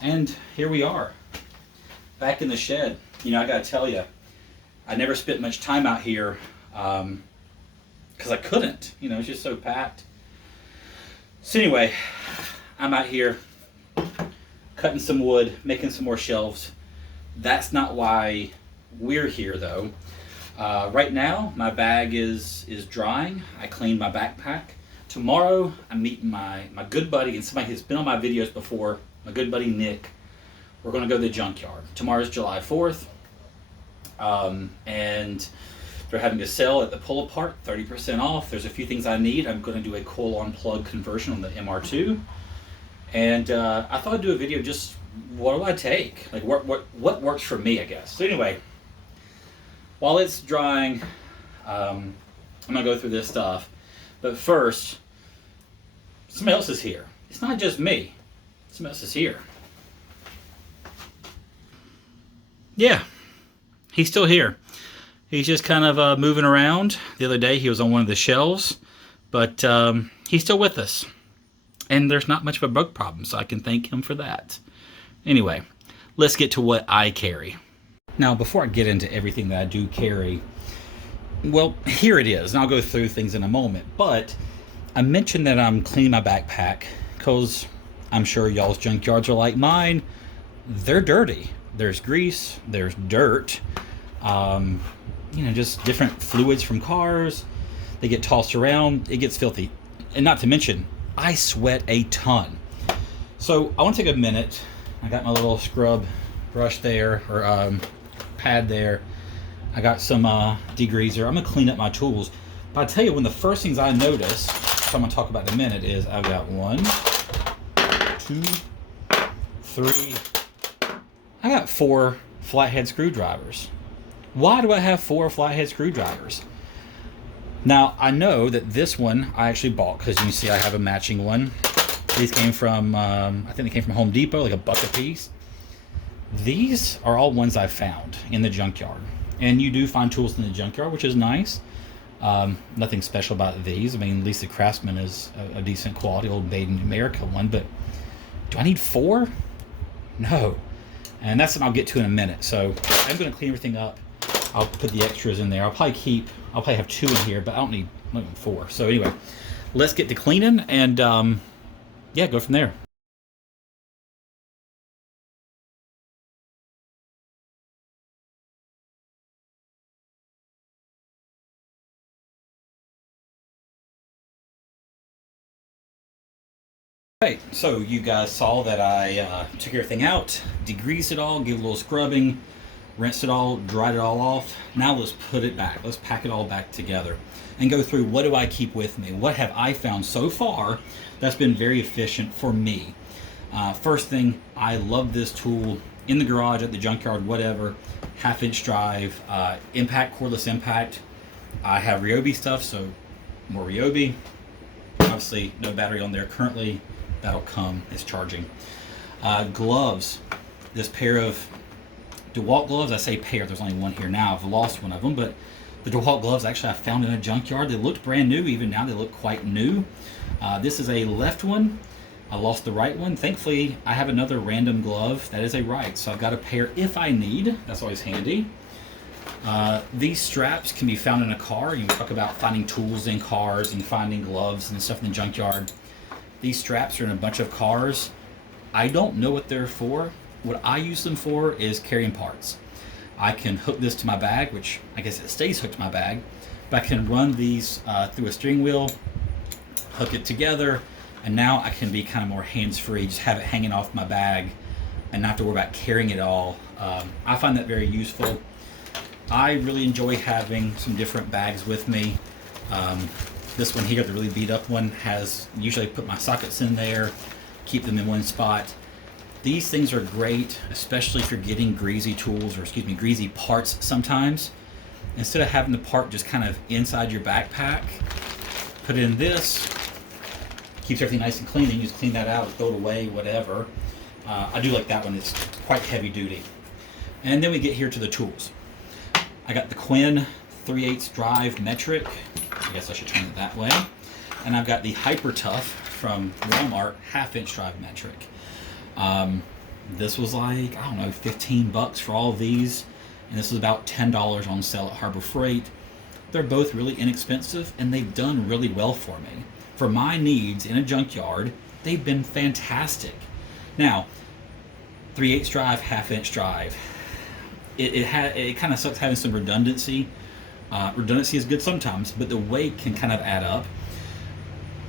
And here we are, back in the shed. You know, I gotta tell you, I never spent much time out here because I couldn't. You know, it's just so packed. So anyway, I'm out here cutting some wood, making some more shelves. That's not why we're here though. Right now, my bag is drying. I cleaned my backpack. Tomorrow, I'm meeting my good buddy and somebody who's been on my videos before, my good buddy Nick. We're going to go to the junkyard. Tomorrow's July 4th. And they're having a sale at the pull apart, 30% off. There's a few things I need. I'm going to do a coil on plug conversion on the MR2. And I thought I'd do a video just what do I take? Like what works for me, I guess. So anyway, while it's drying, I'm going to go through this stuff. But first, somebody else is here. It's not just me. Somebody else is here. Yeah, he's still here. He's just kind of moving around. The other day he was on one of the shelves, but he's still with us. And there's not much of a bug problem, so I can thank him for that. Anyway, let's get to what I carry. Now, before I get into everything that I do carry, well, here it is, and I'll go through things in a moment, but I mentioned that I'm cleaning my backpack because I'm sure y'all's junkyards are like mine. They're dirty. There's grease, there's dirt, you know, just different fluids from cars. They get tossed around, it gets filthy. And not to mention, I sweat a ton. So I want to take a minute. I got my little scrub brush there, or pad there. I got some degreaser. I'm gonna clean up my tools. But I tell you, one of the first things I notice, which I'm gonna talk about in a minute, is I've got 1, 2, 3. I got 4 flathead screwdrivers. Why do I have 4 flathead screwdrivers? Now, I know that this one I actually bought because you can see I have a matching one. These came from, I think they came from Home Depot, like $1 a piece. These are all ones I found in the junkyard. And you do find tools in the junkyard, which is nice. Nothing special about these. I mean, at least the Craftsman is a decent quality, old Made in America one. But do I need 4? No. And that's what I'll get to in a minute. So I'm going to clean everything up. I'll put the extras in there. I'll probably have 2 in here, but I don't need 4. So anyway, let's get to cleaning and yeah, go from there. Right, so you guys saw that I took everything out, degreased it all, gave it a little scrubbing, rinsed it all, dried it all off. Now let's put it back. Let's pack it all back together and go through what do I keep with me? What have I found so far that's been very efficient for me? First thing, I love this tool in the garage, at the junkyard, whatever. 1/2-inch drive, impact, cordless impact. I have Ryobi stuff, so more Ryobi. Obviously, no battery on there currently. That'll come, it's charging. Gloves, this pair of DeWalt gloves. I say pair, there's only one here now. I've lost one of them, but the DeWalt gloves actually I found in a junkyard. They looked brand new, even now they look quite new. This is a left one. I lost the right one. Thankfully, I have another random glove that is a right, so I've got a pair if I need. That's always handy. These straps can be found in a car. You can talk about finding tools in cars and finding gloves and stuff in the junkyard. These straps are in a bunch of cars. I don't know what they're for. What I use them for is carrying parts. I can hook this to my bag, which I guess it stays hooked to my bag, but I can run these through a steering wheel, hook it together, and now I can be kind of more hands-free, just have it hanging off my bag and not have to worry about carrying it all. I find that very useful. I really enjoy having some different bags with me. This one here, the really beat up one, has usually put my sockets in there, keep them in one spot. These things are great, especially if you're getting greasy tools, or excuse me, greasy parts sometimes. Instead of having the part just kind of inside your backpack, put it in this, keeps everything nice and clean, and you just clean that out, throw it away, whatever. I do like that one, it's quite heavy duty. And then we get here to the tools. I got the Quinn 3/8 drive metric. I guess I should turn it that way. And I've got the Hyper Tough from Walmart 1/2-inch drive metric. This was like, I don't know, 15 bucks for all of these. And this was about $10 on sale at Harbor Freight. They're both really inexpensive, and they've done really well for me. For my needs in a junkyard, they've been fantastic. Now, 3/8 drive, 1/2 inch drive. It kind of sucks having some redundancy. Redundancy is good sometimes, but the weight can kind of add up.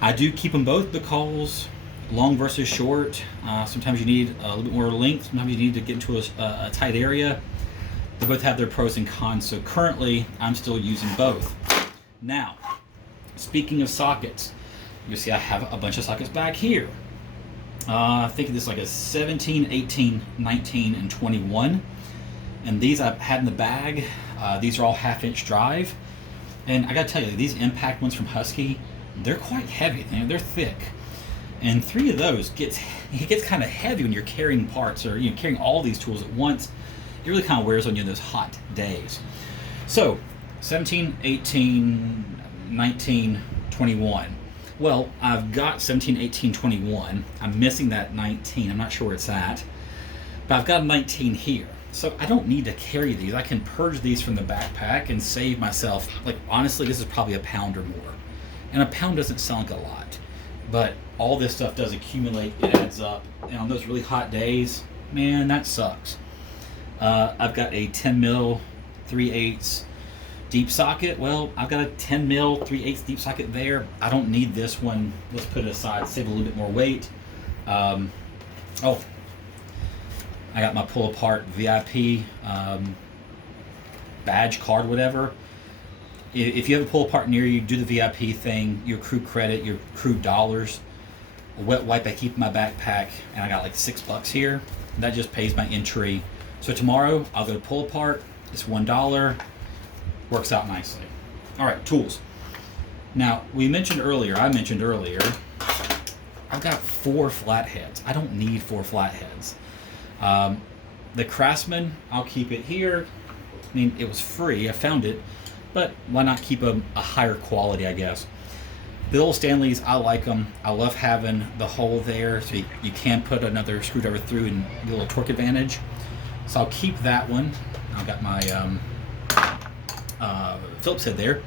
I do keep them both because long versus short. Sometimes you need a little bit more length. Sometimes you need to get into a tight area. They both have their pros and cons. So currently, I'm still using both. Now, speaking of sockets, you see I have a bunch of sockets back here. I think this is like a 17, 18, 19, and 21. And these I've had in the bag. These are all 1/2 inch drive. And I gotta tell you, these impact ones from Husky, they're quite heavy. They're thick. And 3 of those gets kind of heavy when you're carrying parts, or carrying all these tools at once. It really kind of wears on you in those hot days. So 17, 18, 19, 21. Well, I've got 17, 18, 21. I'm missing that 19. I'm not sure where it's at. But I've got 19 here. So I don't need to carry these. I can purge these from the backpack and save myself, like, honestly, this is probably a pound or more. And a pound doesn't sound like a lot. But all this stuff does accumulate. It adds up. And on those really hot days, man, that sucks. I've got a 10 mil 3/8 deep socket. Well, I've got a 10 mil 3/8 deep socket there. I don't need this one. Let's put it aside, save a little bit more weight. Oh, I got my pull apart VIP badge card, whatever. If you have a pull apart near you, do the VIP thing, your crew credit, your crew dollars. A wet wipe I keep in my backpack, and I got like $6 here. That just pays my entry. So tomorrow I'll go to pull apart. It's $1. Works out nicely. All right, tools. Now I mentioned earlier, I've got 4 flatheads. I don't need 4 flatheads. The Craftsman, I'll keep it here. I mean, it was free. I found it, but why not keep a higher quality, I guess. The old Stanleys, I like them. I love having the hole there, so you can put another screwdriver through and get a little torque advantage. So I'll keep that one. I've got my Phillips head there.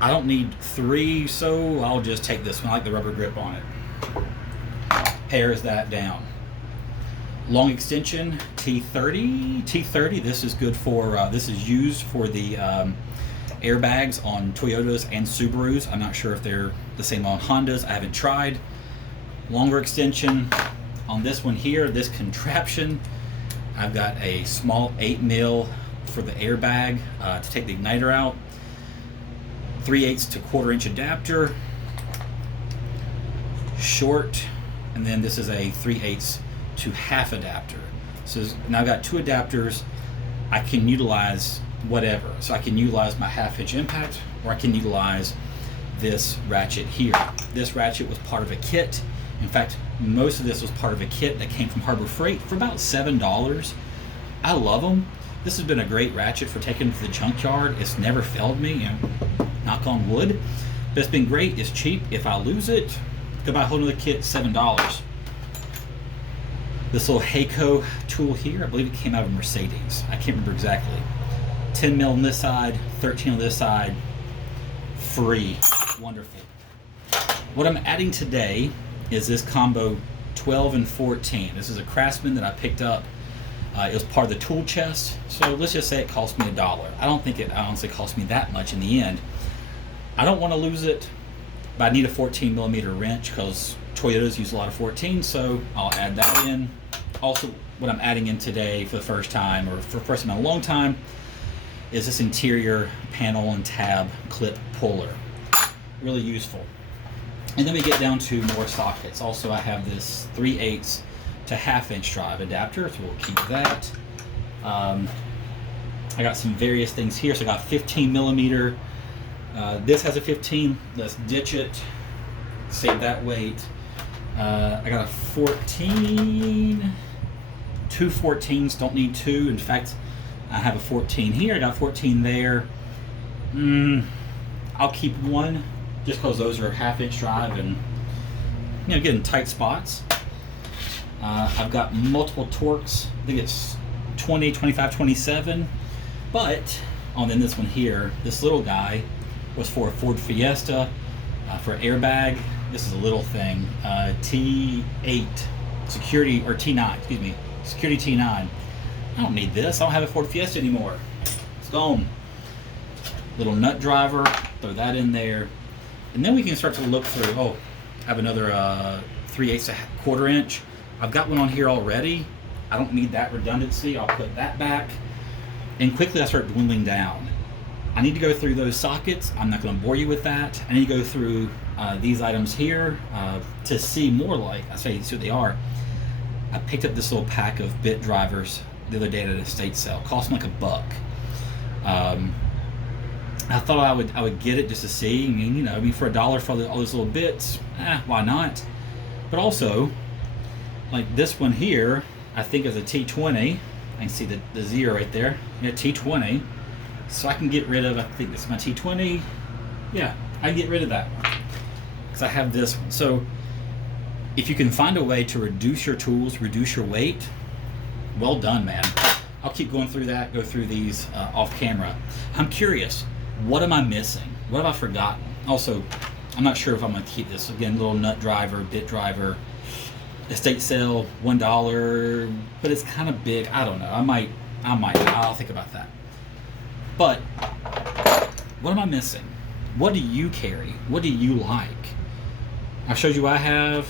I don't need 3, so I'll just take this one. I like the rubber grip on it. Pairs that down. Long extension, T30. T30, this is good for, this is used for the airbags on Toyotas and Subarus. I'm not sure if they're the same on Hondas. I haven't tried. Longer extension on this one here, this contraption. I've got a small 8 mil for the airbag to take the igniter out. 3/8 to 1/4 inch adapter. Short, and then this is a 3/8 to 1/2 adapter. So now I've got 2 adapters. I can utilize whatever. So I can utilize my 1/2 inch impact, or I can utilize this ratchet here. This ratchet was part of a kit. In fact, most of this was part of a kit that came from Harbor Freight for about $7. I love them. This has been a great ratchet for taking to the junkyard. It's never failed me, knock on wood. But it's been great. It's cheap. If I lose it, go buy a whole nother kit, $7. This little Heiko tool here, I believe it came out of a Mercedes. I can't remember exactly. 10 mil on this side, 13 on this side. Free. Wonderful. What I'm adding today is this combo 12 and 14. This is a Craftsman that I picked up. It was part of the tool chest. So let's just say it cost me $1. I don't think it honestly cost me that much in the end. I don't want to lose it, but I need a 14 millimeter wrench because Toyotas use a lot of 14, so I'll add that in. Also, what I'm adding in today for the first time, or for the first time in a long time, is this interior panel and tab clip puller. Really useful. And then we get down to more sockets. Also, I have this 3/8 to 1/2 inch drive adapter, so we'll keep that. I got some various things here. So I got 15 millimeter. This has a 15. Let's ditch it. Save that weight. I got a 14. 2 14s, don't need 2. In fact, I have a 14 here. I got 14 there. I'll keep 1 just because those are 1/2 inch drive and get in tight spots. I've got multiple torques. I think it's 20, 25, 27. But on then this one here, this little guy was for a Ford Fiesta, for airbag. This is a little thing, T8 security, or T9, excuse me, security T9. I don't need this. I don't have a Ford Fiesta anymore. It's gone. Little nut driver, throw that in there. And then we can start to look through, oh, I have another 3/8 1/4 inch. I've got one on here already. I don't need that redundancy. I'll put that back. And quickly I start dwindling down. I need to go through those sockets. I'm not going to bore you with that. I need to go through these items here to see more like, I say, see what they are. I picked up this little pack of bit drivers the other day at an estate sale. Cost me like $1. I thought I would get it just to see. I mean, for $1 for all those little bits, why not? But also, like this one here, I think is a T20. I can see the zero right there. Yeah, T20. So I can get rid of, I think this is my T20. Yeah, I can get rid of that one because I have this one. So if you can find a way to reduce your tools, reduce your weight, well done, man. I'll keep going through that, go through these off camera. I'm curious, what am I missing? What have I forgotten? Also, I'm not sure if I'm going to keep this. Again, little nut driver, bit driver, estate sale, $1, but it's kind of big. I don't know. I might. I'll think about that. But what am I missing? What do you carry? What do you like? I showed you what I have.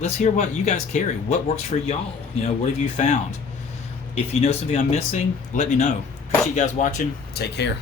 Let's hear what you guys carry. What works for y'all? What have you found? If you know something I'm missing, let me know. Appreciate you guys watching. Take care.